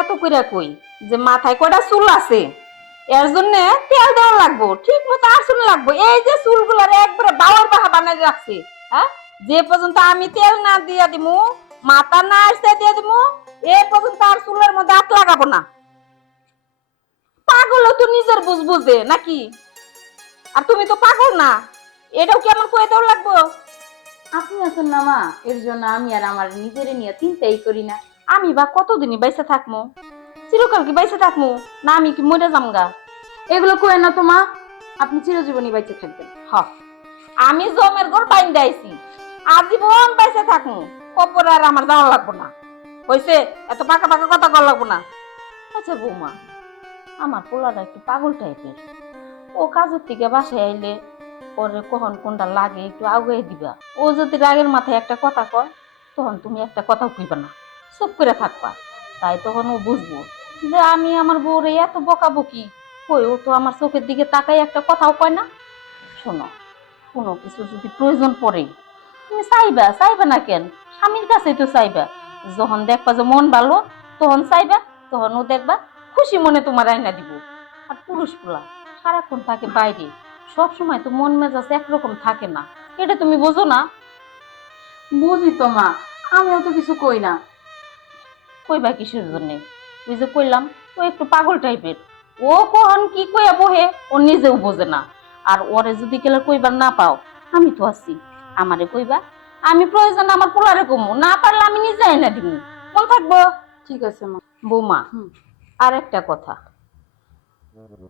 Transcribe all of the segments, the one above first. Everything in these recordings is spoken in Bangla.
এত কইরা কই যে মাথায় কয়টা চুল আছে? এর জন্য তেল দেওয়া লাগবো ঠিক মতো আসুন লাগবো। এই যে চুলগুলার একবারে বাবার বাহা বানাই রাখছে হ্যাঁ? যে পর্যন্ত আমি তেল না দিয়া দিমু, মাথা না আসতে দিয়ে দিমু, এ পর্যন্ত আর চুলের মধ্যে হাত লাগাবো না। পাগল তো নিজের বুঝ বুঝে, নাকি? আর তুমি তো পাগল না, এটাও কি আমার কয়ে দেওয়া লাগবো? আপনি আছেন না মা, এর জন্য আমি আর আমার নিজের নিয়ে চিন্তাই করি না। আমি বা কতদিনই বাইসে থাকমু? চিরকাল কি বাইসে থাকমু? না আমি কি মরে যামগা? এগুলো কই না তোমা আপনি চিরজীবনী বাইচে থাকবেন। হ। আমি জমের ঘর বাইন দিয়েছি আজীবন বাইসে থাকমু। কপর আর আমার যাওয়া লাগবো না। হইছে, এত পাকা পাকা কথা কর লাগবো না। আচ্ছা বৌমা, আমার পোলাটা একটু পাগল টাইপের। ও কাজের থেকে বাসায় আইলে পরে কখন কোনটা লাগে একটু আগুয়ে দিবা। ও যদি রাগের মাথায় একটা কথা কয়, তখন তুমি একটা কথাও কইবা না। চুপ করে থাকবা। তাই তখন ও বুঝব যে আমি আমার বউরে এত বকাবকি, কই ও তো আমার চোখের দিকে তাকাই একটা কথাও কয় না। শোনো, কোনো কিছু যদি প্রয়োজন পড়ে, তুমি চাইবা চাইবা না কেন? স্বামীর কাছে তো চাইবা। যখন দেখবা যে মন ভালো, তখন চাইবা, তখন ও দেখবা খুশি মনে তোমার আইনা দিব। আর পুরুষ পোলা সারাক্ষণ থাকে বাইরে সব সময় তো মন মেজাজ একরকম থাকে না। এটা তুমি বোঝো না? বুঝি তো মা, আমিও তো কিছু কই না। কইবা কিসের জন্যে? ওই যে কইলাম ও একটু পাগল টাইপের। ও কখন কি কইয়া বহে ও নিজেও বোঝে না। আর ওরে যদি কেলে কইবার না পাও আমি তো আছি। আমারে কইবা আমি প্রয়োজন আমার পোলারে কমু না পারলে আমি নিজে এনে দিব মন থাকব? ঠিক আছে মা। বৌমা হুম। আর একটা কথা।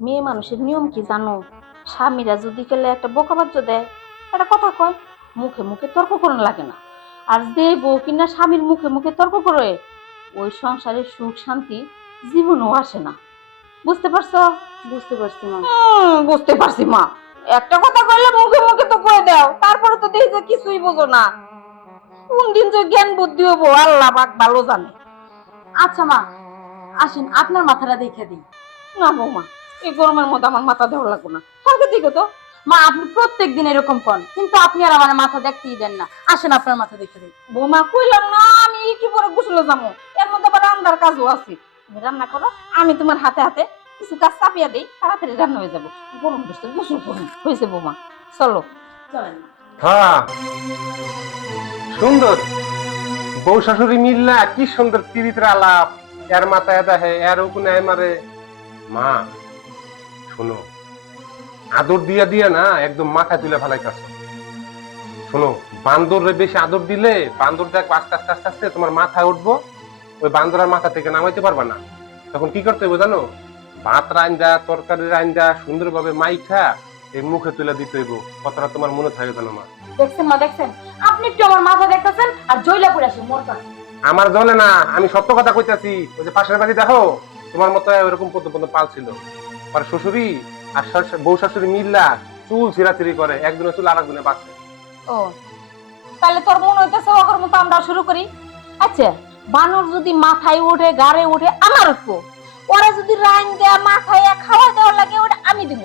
মেয়ে মানুষের নিয়ম কি জানো? স্বামীরা যদি কেলে একটা বোকা বোকাবাজ্য দেয় একটা কথা কয় মুখে মুখে তর্ক করানো লাগে না। আর যে বউ কিনা স্বামীর মুখে মুখে তর্ক করে ওই সংসারের সুখ শান্তি জীবনও আসে না। বুঝতে পারছ? বুঝতে পারছি মা। বুঝতে পারছি মা। একটা কথা কইলে মুখে মুখে তো কয়ে দাও তারপরে তো দেখি যে কিছুই বোঝো না। কোন দিন যে জ্ঞান বুদ্ধি হব আল্লাহ পাক ভালো জানে। আচ্ছা মা আসেন আপনার মাথাটা দেখে দিই। না বৌমা এই গরমের মধ্যে আমার মাথা দেওয়া লাগবে না। কালকে দিকে তো। মা আপনি প্রত্যেক দিন এরকম কন কিন্তু আপনি আর আমার মাথা দেখতেই দেন না। আসেন আপনার মাথা দেখে দিই। বৌমা কইলাম না আমি কি করে গোসলে যাব। রান্নার কাজও আছে। তুমি রান্না করো আমি তোমার হাতে হাতে কিছু কাজ চাপিয়ে দিই তাড়াতাড়ি রান্না হয়ে যাব। গরম বসতে গোসল করুন হয়েছে বৌমা। চলো। চলেন হ্যাঁ সুন্দর। বউ শাশুড়ি মিল্লা কি সুন্দর তিরিতের আলাপ। এর মাথায় দেখে এর মারে। মা শোনো। আদর দিয়া দিয়া না একদম মাথা তুলে ফেলাইতেছ। শোনো বান্দরে বেশি আদর দিলে বান্দর দেখ আস্তে আস্তে আস্তে আস্তে তোমার মাথায় উঠবো। ওই বান্দরের মাথা থেকে নামাইতে পারবা না। তখন কি করতে হবে জানো? ভাত রান্দা তরকারি রান্দা সুন্দরভাবে মাইখা এই মুখে তুলে দিতে হইব। কথাটা তোমার মনে থাকে জানো মা? দেখছেন মা দেখছেন? আপনি একটু আমার মাথা দেখতেছেন আর জয়লা পড়ে আসে মোর কাছে আমার জনে না আমি সত্য কথা কইতাছি। ওই যে পাশের বাড়ি দেখো তোমার মতো ওরকম পদ্ম পদ্ম পাল ছিল। আর শ্বশুরি আর বউ শাশুড়ি মিল্লা চুল ছিঁড়াছিড়ি করে একদিনের চুল আরেকদিনে বাঁচে। ও তাহলে তোর মনে হইতেছে ওর মতো আমরা শুরু করি? আচ্ছা বানর যদি মাথায় ওঠে গাড়ে ওঠে আমার উঠবো ওরা যদি রাইন দেয়া মাথায় খাওয়া দেওয়া লাগে ওটা আমি দিব।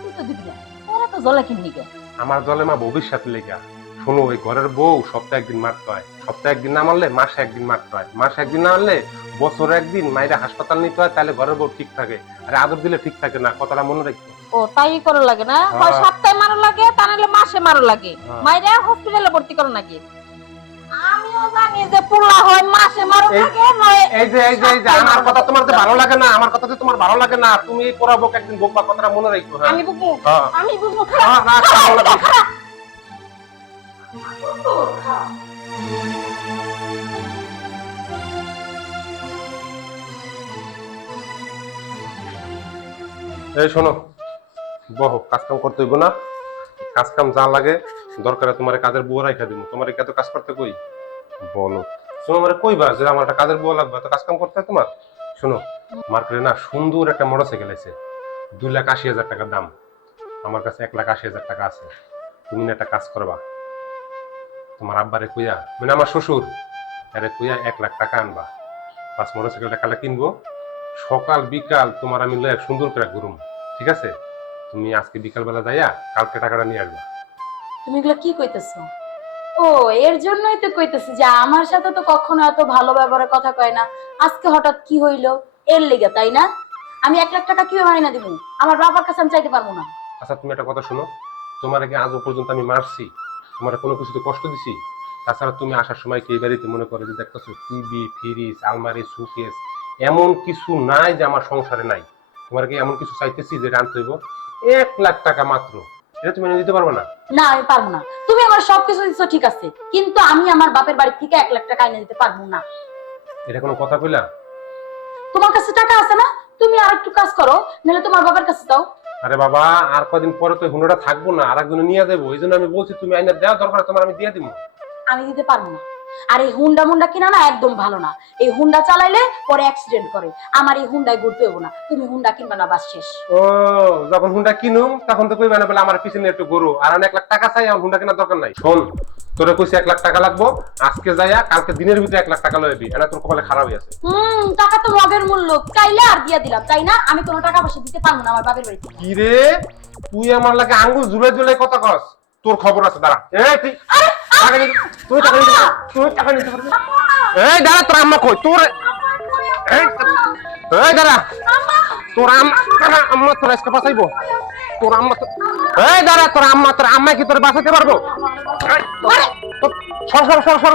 তুই তো দিবি না। ওরা তো জলে কিনবি কে আমার জলে মা ভবিষ্যৎ লেগা। শোনো ওই ঘরের বউ সপ্তাহে একদিন মারতে হয় সপ্তাহে একদিন না মারলে মাসে একদিন মারতে হয় মাসে একদিন না মারলে বছরে একদিন মাইরা হাসপাতাল নিতে হয় তাহলে ঘরের বউ ঠিক থাকে। আর আদর দিলে ঠিক থাকে না কথাটা মনে রাখো। ও তাই করা লাগে না? হয় হ্যাঁ। সপ্তাহে মারো লাগে তা নাহলে মাসে মারো লাগে। হ্যাঁ। মাইরা হসপিটালে ভর্তি করো নাকি? আমিও জানি যে পুলা হয় মাসে মারো এই- লাগে নয় এই যে এই যে আমার কথা তোমার যে ভালো লাগে না আমার কথা যে তোমার ভালো লাগে না তুমি এই একদিন বকবা কথাটা মনে রাখো হ্যাঁ। আমি বুঝব হ্যাঁ। আমি বুঝব হ্যাঁ, খারাপ না, ভালো লাগে। এই শোনো বহ কাজ কাম করতে হইব না। কাজ কাম যা লাগে দরকারে তোমার কাজের বুয়া রাখা দিব তোমার এত কাজ করতে কই? বলো। শোনো, আমার কইবা যে আমার একটা কাজের বুয়া লাগবে তো কাজ কাম করতে তোমার? শোনো, মার্কেটে না সুন্দর একটা মোটরসাইকেল আছে, দুই লাখ আশি হাজার টাকার দাম। আমার কাছে এক লাখ আশি হাজার টাকা আছে। তুমি না একটা কাজ করবা। তোমার আব্বারে কইয়া মানে আমার শ্বশুর আরে কইয়া এক লাখ টাকা আনবা। পাঁচ মোটরসাইকেলটা কালে কিনবো। সকাল, বিকাল তোমার আমি সুন্দর করে ঘুরুম। ঠিক আছে? তুমি আজকে বিকাল বেলা যাইয়া কালকে টাকাটা নিয়ে আসবা। তুমি এগুলো কি কইতেছো? ও, এর জন্যই তো কইতেছি যে আমার সাথে তো কখনো এত ভালো ব্যবহারে কথা কয় না। আজকে হঠাৎ কি হইল? এর লেগে, তাই না? আমি এক লাখ টাকা কীভাবে হয় না দিব? আমার বাবার কাছে আমি চাইতে পারব না। আচ্ছা তুমি একটা কথা শোনো। তোমার কি আজও পর্যন্ত আমি মারছি। তোমার কোনো কিছুতে কষ্ট দিছি? তাছাড়া তুমি আসার সময় কি বাড়িতে মনে করে যে দেখতেছো টিভি, ফ্রিজ, আলমারি সুকেস এমন কিছু নাই যে আমার সংসারে নাই। তোমার কি এমন কিছু চাইতেছি যেটা আনতে হইব? এক লাখ টাকা মাত্র। এটা তুমি এনে দিতে পারবে না। না আমি পারব না। তুমি আমার সবকিছু ঠিক আছে। কিন্তু আমি আমার বাপের বাড়ি থেকে এক লাখ টাকা এনে দিতে পারব না। এটা কোনো কথা কইলা? তোমার কাছে টাকা আছে না? তুমি আর একটু কাজ করো নাহলে তোমার বাবার কাছে দাও আরে বাবা আর কদিন পরে তো হুনোটা থাকব না আর একজনে নিয়ে দেবো এই জন্য আমি বলছি তুমি আইনা দেওয়া দরকার তোমার আমি দিয়ে দিব। আমি দিতে পারব না। আর এই হুন্ডা মুন্ডা কিনা না একদম ভালো না। এই হুন্ডা চালাইলে পরে অ্যাক্সিডেন্ট করে। আমার এই হুন্ডায় ঘুরতে হব না। তুমি হুন্ডা কিনবা না বাস শেষ। ও যখন হুন্ডা কিনুম তখন তো কইবে না বলে আমার পিছনে একটু গরু। আর আমি এক লাখ টাকা চাই আমার হুন্ডা কেনার দরকার নাই। শোন তোরে কইছি এক লাখ টাকা লাগবো। আজকে যাইয়া কালকে দিনের ভিতরে এক লাখ টাকা লইবি এটা তোর কপালে খারাপই আছে। হুম টাকা তো মগের মূল্য। চাইলে আর দিয়া দিলাম। তাই না? আমি কোনো টাকা পয়সা দিতে পারব না আমার বাপের বাড়িতে। কি রে? তুই আমার লাগে আঙ্গুল ঝুলে ঝুলে কথা কস। তোর খবর আছে দাঁড়া। এই তুই নিতে তুই টাকা নিতে তুই টাকা নিতে পারবি? এই দাঁড়া তোর আম্মা কই? তোর এই দাঁড়া। তোর আম্মা আম্মা তোর আজকে বাঁচাইবো তোর আম্মা এই দাঁড়া তোর আম্মা তোর আম্মা কি তোর বাঁচাতে পারব? সর সর সর সর।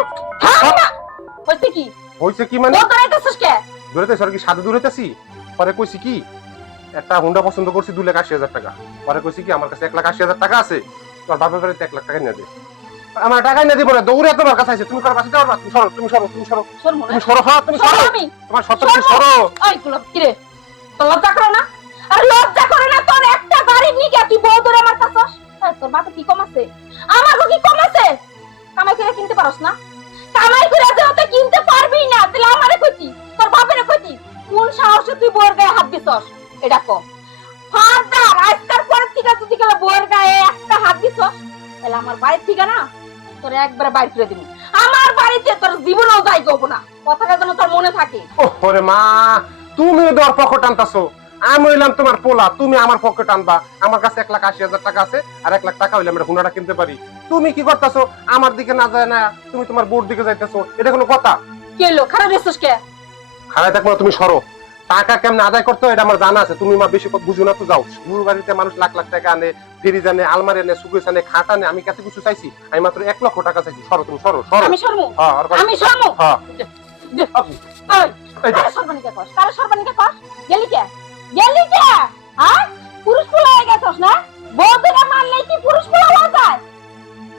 হয়েছে কি? হইছে কি মানে? দূরেতে সর কি সাধু দূরেতেছি? পরে কইছি কি একটা হুন্ডা পছন্দ করছি দুই লাখ আশি হাজার টাকা। পরে কইছি কি আমার কাছে এক লাখ আশি হাজার টাকা আছে। তোর বাপের বাড়িতে এক লাখ টাকা নিয়ে দে। আমার টাকা নিয়ে দিব না দৌড়ে তোমার কাছে আছে তুমি কার বাঁচাতে পারবা তুমি সরো তুমি সরো তুমি সরো। তুমি সরো হ্যাঁ তুমি সরো। আমি? তোমার সত্তর কি? সরো। ওই গুলো কিরে তোর লজ্জা করে না? আর লজ্জা করে না তোর একটা গাড়ি নিয়ে তুই বউ ধরে আমার কাছে তোর মাথা কি কম আছে? আমার কি কম আছে? কামাই করে কিনতে পারস না? কামাই করে যেহেতু কিনতে পারবি না তাহলে আমারে কইতি তোর বাপের কইতি কোন সাহসে তুই বউয়ের গায়ে হাত দিছস? এটা কম ফাদার আজকার পরের থেকে যদি গেলে বউয়ের গায়ে একটা হাত দিছস তাহলে আমার বাড়ির থেকে না তোর একবারে বাইর করে দিবি। আমার বাড়িতে তোর জীবনেও যাই গো না। কথাটা যেন তোর মনে থাকে। ওরে মা তুমি দর পকেট টানতাছো আমি হইলাম তোমার পোলা তুমি আমার পকেট টানবা আমার কাছে এক লাখ আশি হাজার টাকা আছে আর এক লাখ টাকা হইলে আমরা হুন্ডাটা কিনতে পারি। তুমি কি করতেছো? আমার দিকে না যায় না তুমি তোমার বোর্ড দিকে যাইতেছো। এটা কোনো কথা? কে লো খারাপ দিছস কে? থাকব না, তুমি সরো। টাকা কেমনে আদায় করতে হয় এটা আমার জানা আছে। তুমি মা বেশি বুঝো না তো যাও। গুরু বাড়িতে মানুষ লাখ লাখ টাকা আনে ফ্রিজ আনে আলমারি আনে সুকেশ আনে খাট আনে আমি কাছে কিছু চাইছি? আমি মাত্র এক লক্ষ টাকা চাইছি। সরো তুমি সরো সরো। আমি শর্মু হ্যাঁ, আমি শর্মু হ্যাঁ, যে, কারে সর্বানিকা কারে গেলি কে? গেলি কে? হ্যাঁ? পুরুষ পোলা হয়ে গেছস না? মানলে কি পুরুষ পোলা যায়?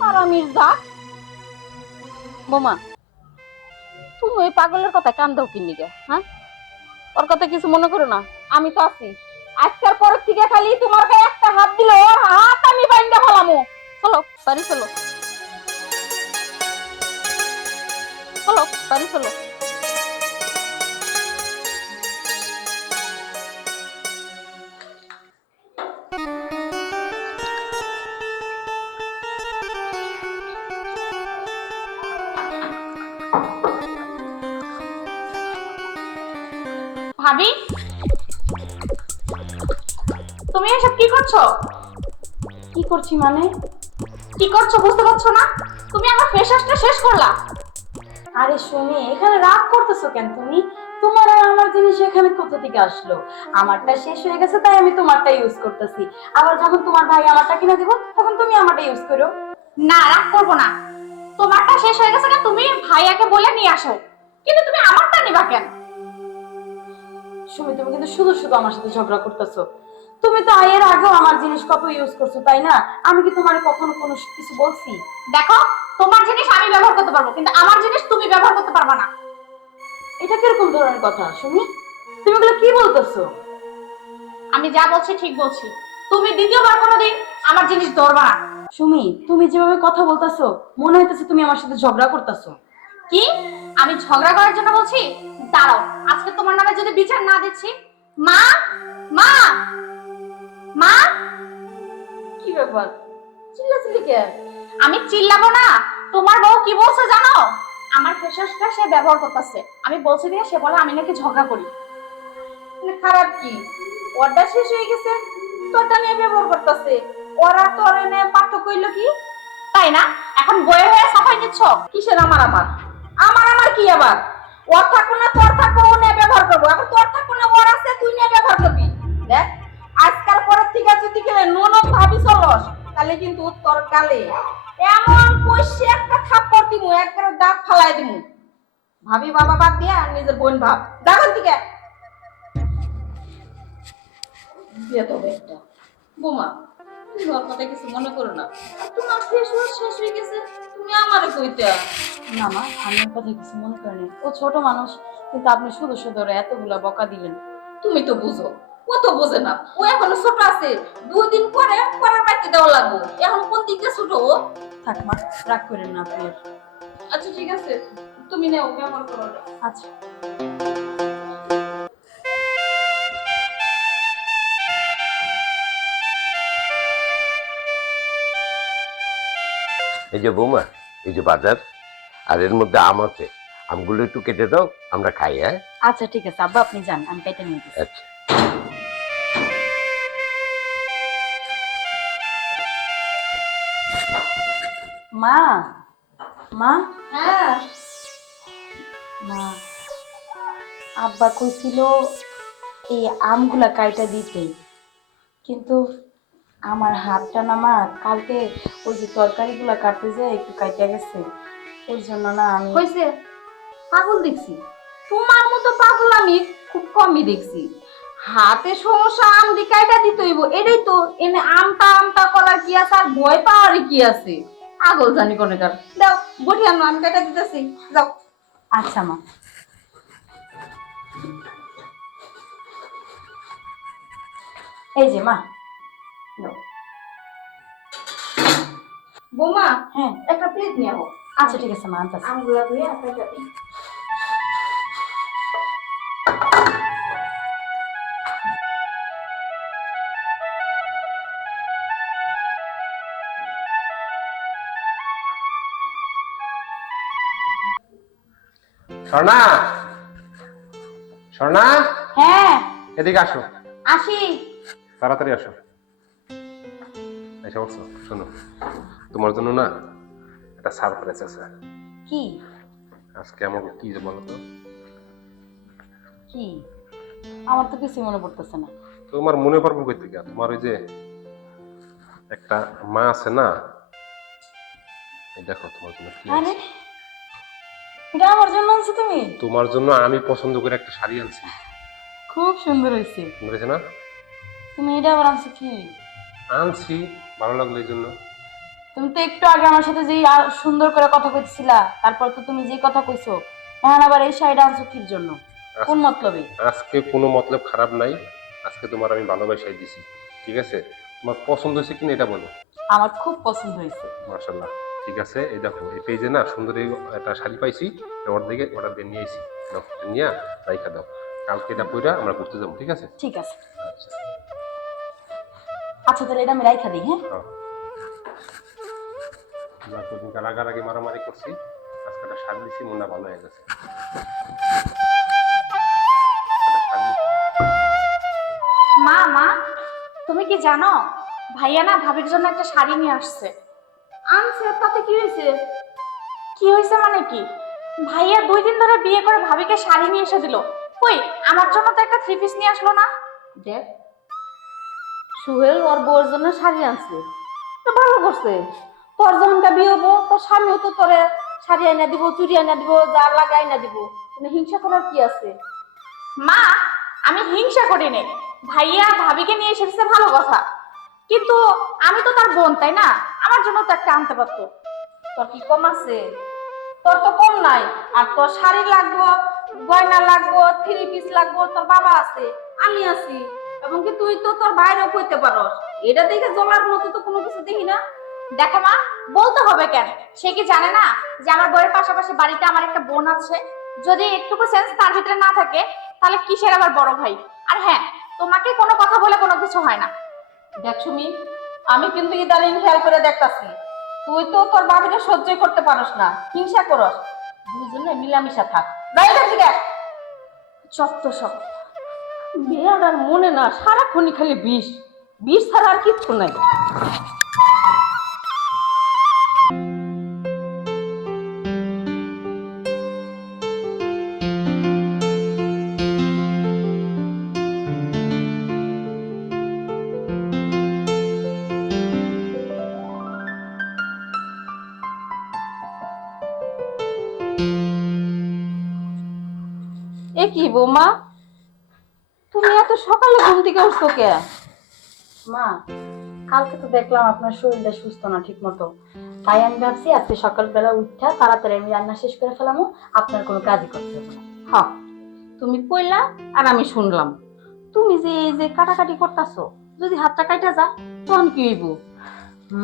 আর মির্জা বোমা তুমি ওই পাগলের কথা কান দাও হ্যাঁ? ওর কথা কিছু মনে করো না। আমি তো আছি। আজকের পর থেকে খালি তোমার গায়ে একটা হাত দিল, ওর হাত আমি বাইন্দা ফেলামু। চলো, বাড়ি চলো। চলো, বাড়ি চলো। ভাবি তুমি এসব কি করছ? কি করছি মানে? কি করছ বুঝতে পারছ না? তুমি আমার ফেস ওয়াশটা শেষ করলা। আরে শুনি এখানে রাগ করতেছো কেন তুমি? তোমার আর আমার জিনিস এখানে কোথা থেকে আসলো? আমারটা শেষ হয়ে গেছে, তাই আমি তোমারটা ইউজ করতেছি। আবার যখন তোমার ভাই আমারটা কিনে দিব, তখন তুমি আমারটা ইউজ করো। না, রাগ করব না। তোমারটা শেষ হয়ে গেছে না তুমি ভাইয়াকে বলে নিয়ে আসো। কিন্তু তুমি আমারটা নিবা কেন? সুমি তুমি কিন্তু শুধু শুধু আমার সাথে ঝগড়া করতেছো। তুমি তো এর আগেও আমার জিনিস কত ইউজ করছ, তাই না? আমি কি তোমার কখনো কোনো কিছু বলছি? দেখো, তোমার জিনিস আমি ব্যবহার করতে পারব, কিন্তু আমার জিনিস তুমি ব্যবহার করতে পারবে না। এটা কীরকম ধরনের কথা শুনি তুমি ওগুলো কি বলতেছো? আমি যা বলছি ঠিক বলছি। তুমি দ্বিতীয়বার কোনোদিন আমার জিনিস ধরবা না। সুমি, তুমি যেভাবে কথা বলতেছো, মনে হইতেছে তুমি আমার সাথে ঝগড়া করতেছো। কি? আমি ঝগড়া করার জন্য বলছি? দাঁড়াও, আজকে তোমার নামে যদি বিচার না দিচ্ছি? মা? মা? মা! কি ব্যাপার? চিল্লাচিল্লি কে? আমি চিল্লাবো না। তোমার বউ কি বলছে জানো? আমার ফেসওয়াশটা সে ব্যবহার করতেছে। আমি বলছি দিয়ে সে বলে আমি নাকি ঝগড়া করি। মানে খারাপ কি? ওরটা শেষ হয়ে গেছে। তোরটা নিয়ে ব্যবহার করতেছে। ওরা তোর এনে পার্থক্য হইল কি? তাই না? এখন বয়ে হয়ে সাফাই দিচ্ছো কিসের আমার আবার? আমার আমার কি আবার? ওর থাকো না, তোর থাকো ও নিয়ে ব্যবহার করব। এখন তোর থাকো না, ওর আছে, তুই নিয়ে ব্যবহার করবি। দেখ। পরের থেকে যদি গেলে ননদ ভাবি চলস। তাহলে কিন্তু তোর গালে এমন একটা থাপ্পড় দিমু, একবারে দাঁত ফালাই দিমু। ভাবি বাবা বাদ দিয়া নিজের বোন ভাব। দেখুন মনে করো না। শেষ হয়ে গেছে। তুমি কইতে। না মা, আমি কিছু মনে ও ছোট মানুষ, কিন্তু আপনি শুধু শুধু এতগুলা বকা দিলেন। তুমি তো বুঝো। ও তো বোঝে না। ও এখনও ছোট আছে। দুই দিন পরে পরের বাড়িতে দেওয়া লাগবো। এখন কোন দিকে ছোট ও? থাক মা রাগ করেন না আপনি আচ্ছা ঠিক আছে। তুমি নেও ব্যবহার করো। আচ্ছা। এই যে বৌমা এই যে বাজার আর এর মধ্যে আম আছে। আমগুলো একটু কেটে দাও আমরা খাই হ্যাঁ? আচ্ছা ঠিক আছে। আব্বা আপনি যান আমি কেটে নিয়ে আচ্ছা। মা? মা? হ্যাঁ মা। আব্বা কইছিল এই আমগুলা কাইটা দিতে। কিন্তু আমার হাতটা না মা কালকে ওই যে তরকারিগুলা কাটতে যায় একটু কাইটা গেছে। এর জন্য না আমি হয়েছে পাগল দেখছি। তোমার মতো পাগল আমি খুব কমই দেখছি। হাতে সমস্যা আম দিকাইটা দিতে হইব এটাই তো। এনে আমটা আমটা করার কি আছে আর ভয় পাওয়ারই কি আছে? পাগল জানি কোনে কার। দাও বটি আনো আমি কাটা দিতেছি। যাও। আচ্ছা মা। এই যে মা। নাও। বৌমা হ্যাঁ। একটা প্লেট নিয়ে আচ্ছা ঠিক আছে মা আনতাছি। আমগুলা ধুয়ে আপনার স্বর্ণা? স্বর্ণা? হ্যাঁ। এদিকে আসো। আসি। তাড়াতাড়ি আসো। এসে বসো শোনো। তোমার জন্য না একটা সারপ্রাইজ আছে। কি? আজকে আমাকে কি যে বলো তো? কি? আমার তো কিছু মনে পড়তেছে না। তোমার মনে পড়বে কই থেকে তোমার ওই যে একটা মা আছে না? এই দেখো তোমার জন্য কি এটা আমার জন্য আনছো তুমি? তোমার জন্য আমি পছন্দ করে একটা শাড়ি আনছি। খুব সুন্দর হয়েছে। বুঝেছে না? তুমি এটা আবার আনছো কি? আনছি ভালো লাগল এই জন্য। তুমি তো একটু আগে আমার সাথে যে আ- সুন্দর করে কথা কইছিলা তারপর তো তুমি যে কথা কইছো এখন আবার এই শাড়িটা আনছো কির জন্য? কোন মতলবে? আজকে কোনো মতলব খারাপ নাই আজকে তোমার আমি ভালোবাসাই দিছি ঠিক আছে? তোমার পছন্দ হয়েছে কিনা এটা বলো। আমার খুব পছন্দ হয়েছে। মার্শাল্লাহ ঠিক আছে এই দেখো এই পেজে না সুন্দর এই একটা শাড়ি পাইছি ওর দিকে অর্ডার দিয়ে নিয়ে আইছি। দাও নিয়ে রাইখা দাও। কালকে এটা পইরা আমরা ঘুরতে যাব ঠিক আছে? ঠিক আছে। আচ্ছা। আচ্ছা তাহলে এটা আমি রাইখা দিই হ্যাঁ? হ্যাঁ। রাগারাগি মারামারি করছি আজকে একটা শাড়ি দিছি মনটা ভালো হয়ে গেছে। মা মা তুমি কি জানো ভাইয়া না ভাবির জন্য একটা শাড়ি নিয়ে আসছে। আনছে তাতে কি হয়েছে? কি হয়েছে মানে কি? ভাইয়া দুই দিন ধরে বিয়ে করে ভাবিকে শাড়ি নিয়ে এসে দিল। কই আমার জন্য তো একটা থ্রি পিস নিয়ে আসলো না? দেখ সুহেল ওর বউর জন্য শাড়ি আনছে। তো ভালো করছে। তোর যখনটা বিয়ে হব তোর স্বামীও তো তোরে শাড়ি আইনা দিব চুরি আইনা দিব যা লাগে আইনা দিব। হিংসা করার কি আছে? মা আমি হিংসা করি নে ভাইয়া ভাবিকে নিয়ে এসেছে ভালো কথা। কিন্তু আমি তো তার বোন, তাই না? আমার জন্য তো একটা আনতে পারতো। তোর কি কম আছে? তোর তো কম নাই। আর তোর শাড়ি লাগবো, গয়না লাগবো থ্রি পিস লাগবো, তোর বাবা আছে, আমি আছি। এবং কি তুই তো তোর বাইরেও কইতে পারস। এটা দেখে জ্বলার মতো তো কোনো কিছু দেখি না। দেখো মা, বলতে হবে কেন? সে কি জানে না যে আমার বইয়ের পাশাপাশি বাড়িতে আমার একটা বোন আছে? যদি একটুকু সেন্স তার ভিতরে না থাকে, তাহলে কিসের আবার বড় ভাই? আর হ্যাঁ তোমাকে কোনো কথা বলে কোনো কিছু হয় না। দেখ সুমি আমি কিন্তু ইদানিং খেয়াল করে দেখতাছি। তুই তো তোর বাবিটা সহ্যই করতে পারস না। হিংসা করস। দুজনে মিলামিশা থাক। যাই ঠিক থেকে। চত্ব সব আর মনে না, সারাক্ষণই খালি বিষ। বিষ ছাড়া আর কিচ্ছু নাই। এ কি বৌমা? তুমি এত সকালে ঘুম থেকে উঠছো কে? মা কালকে তো দেখলাম আপনার শরীরটা সুস্থ না ঠিক মতো তাই আমি ভাবছি আজকে সকালবেলা উঠা তাড়াতাড়ি আমি রান্না শেষ করে ফেলামো আপনার কোনো কাজই করতে হবে না। তুমি কইলা আর আমি শুনলাম। তুমি যে এই যে কাটাকাটি করতাছো যদি হাতটা কাটা যা তখন কি হইব?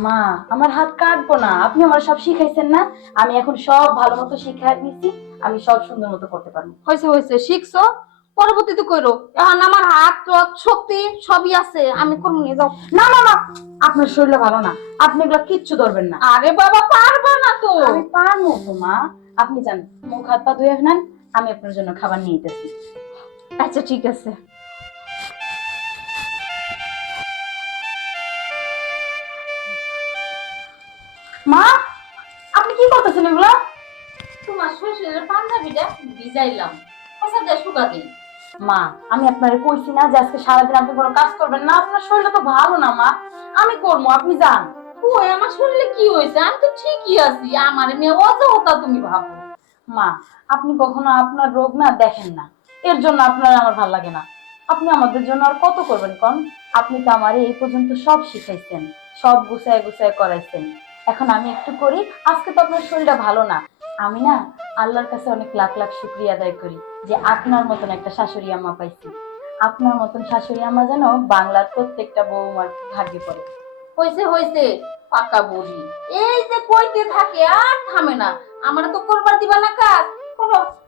মা আমার হাত কাটবো না। আপনি আমার সব শিখাইছেন না? আমি এখন সব ভালো মতো শিখাই নিছি আমি সব সুন্দর মতো করতে পারব। হয়েছে হয়েছে শিখছো? পরবর্তীতে কইরো এখন আমার হাত রথ শক্তি সবই আছে আমি করব নিয়ে যাও। না না না আপনার শরীরটা ভালো না। আপনি এগুলো কিচ্ছু ধরবেন না। আরে বাবা পারবা না তো। আমি পারব তো মা। আপনি জান মুখ হাত পা ধুয়ে নেন আমি আপনার জন্য খাবার নিয়ে যেতেছি আচ্ছা ঠিক আছে। মা আপনি কি করতেছেন এগুলা? তোমার শ্বশুরের পাঞ্জাবিটা ভিজাইলাম। মা, আমি আপনারে কইছি না যে আজকে সারাদিন আপনি কোনো কাজ করবেন না, আপনার শরীরটা তো ভালো না, মা। আমি করব, আপনি যান। আমার শরীরে কি হয়েছে? আমি তো ঠিকই আছি। আমার অযথা তুমি ভাবো। মা, আপনি কখনো আপনার রোগ না দেখেন না। এর জন্য আপনার আমার ভালো লাগে না। আপনি আমাদের জন্য আর কত করবেন কন? আপনি তো আমার এই পর্যন্ত সব শিখাইছেন, সব গুছায় গুছায় করাইছেন। এখন আমি একটু করি, আজকে তো আপনার শরীরটা ভালো না। আমি না আল্লাহর কাছে অনেক লাখ লাখ শুক্রিয়া আদায় করি যে আপনার মতন একটা শাশুড়ি আমা পাইছি। আপনার মতন শাশুড়ি আমা যেন বাংলার প্রত্যেকটা বৌমার ভাগ্যে পড়ে। হয়েছে হয়েছে পাকা বুড়ি এই যে কইতে থাকে, আর থামে না। আমার তো করবার দিবা না কাজ। করো।